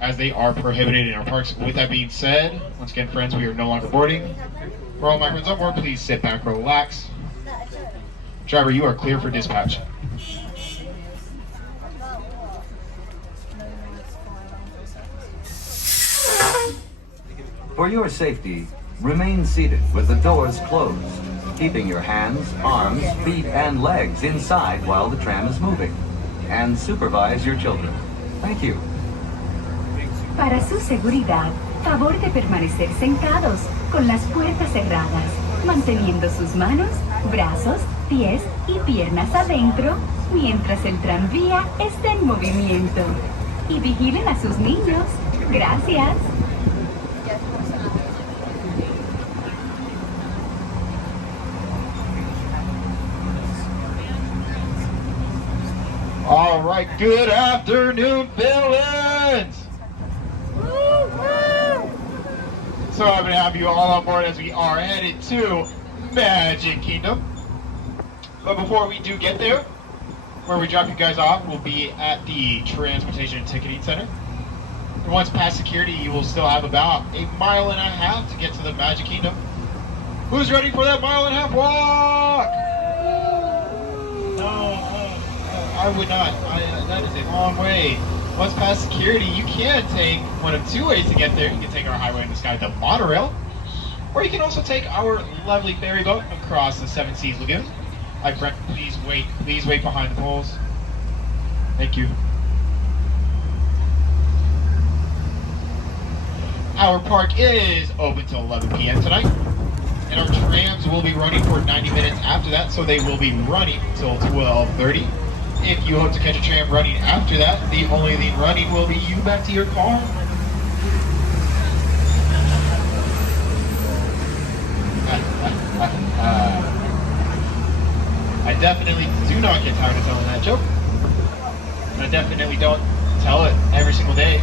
as they are prohibited in our parks. With that being said, once again, friends, we are no longer boarding. For all my friends on board, please sit back, relax. Driver, you are clear for dispatch. For your safety, remain seated with the doors closed, keeping your hands, arms, feet, and legs inside while the tram is moving. And supervise your children. Thank you. Para su seguridad, favor de permanecer sentados con las puertas cerradas, manteniendo sus manos, brazos, pies y piernas adentro mientras el tranvía está en movimiento. Y vigilen a sus niños. Gracias. All right, good afternoon, villains! So I'm going to have you all on board as we are headed to Magic Kingdom. But before we do get there, where we drop you guys off will be at the Transportation and Ticketing Center. And once past security, you will still have about 1.5 miles to get to the Magic Kingdom. Who's ready for that 1.5 mile walk? No, I would not. That is a long way. Once past security, you can take one of two ways to get there. You can take our highway in the sky, the monorail, or you can also take our lovely ferry boat across the Seven Seas Lagoon. Hi, Brent, please wait behind the poles. Thank you. Our park is open till 11 p.m. tonight, and our trams will be running for 90 minutes after that, so they will be running till 12:30. If you hope to catch a tram running after that, the only thing running will be you back to your car. I definitely do not get tired of telling that joke. And I definitely don't tell it every single day.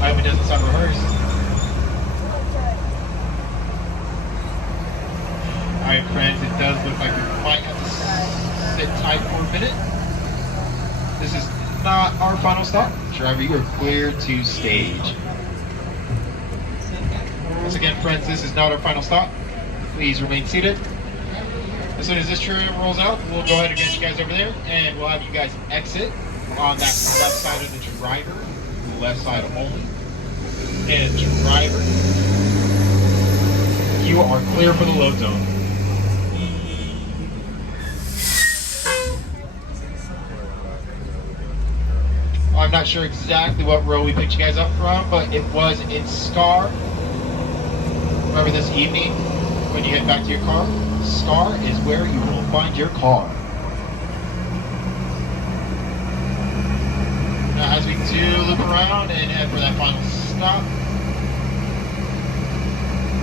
I hope it doesn't sound rehearsed. Alright friends, it does look like we might have to sit tight for a minute. This is not our final stop. Driver, you are clear to stage. Once again, friends, this is not our final stop. Please remain seated. As soon as this tram rolls out, we'll go ahead and get you guys over there, and we'll have you guys exit on that left side of the driver, left side only. And driver, you are clear for the load zone. I'm not sure exactly what row we picked you guys up from, but it was in Scar. Remember this evening, when you head back to your car, Scar is where you will find your car. Now as we do loop around and head for that final stop,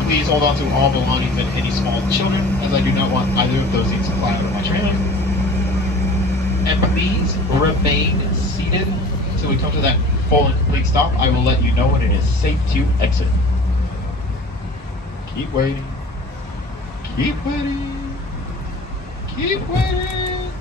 please hold on to all belongings and any small children, as I do not want either of those things to fly out of my tram. And please remain seated until we come to that full and complete stop. I will let you know when it is safe to exit. Keep waiting. Keep waiting. Keep waiting.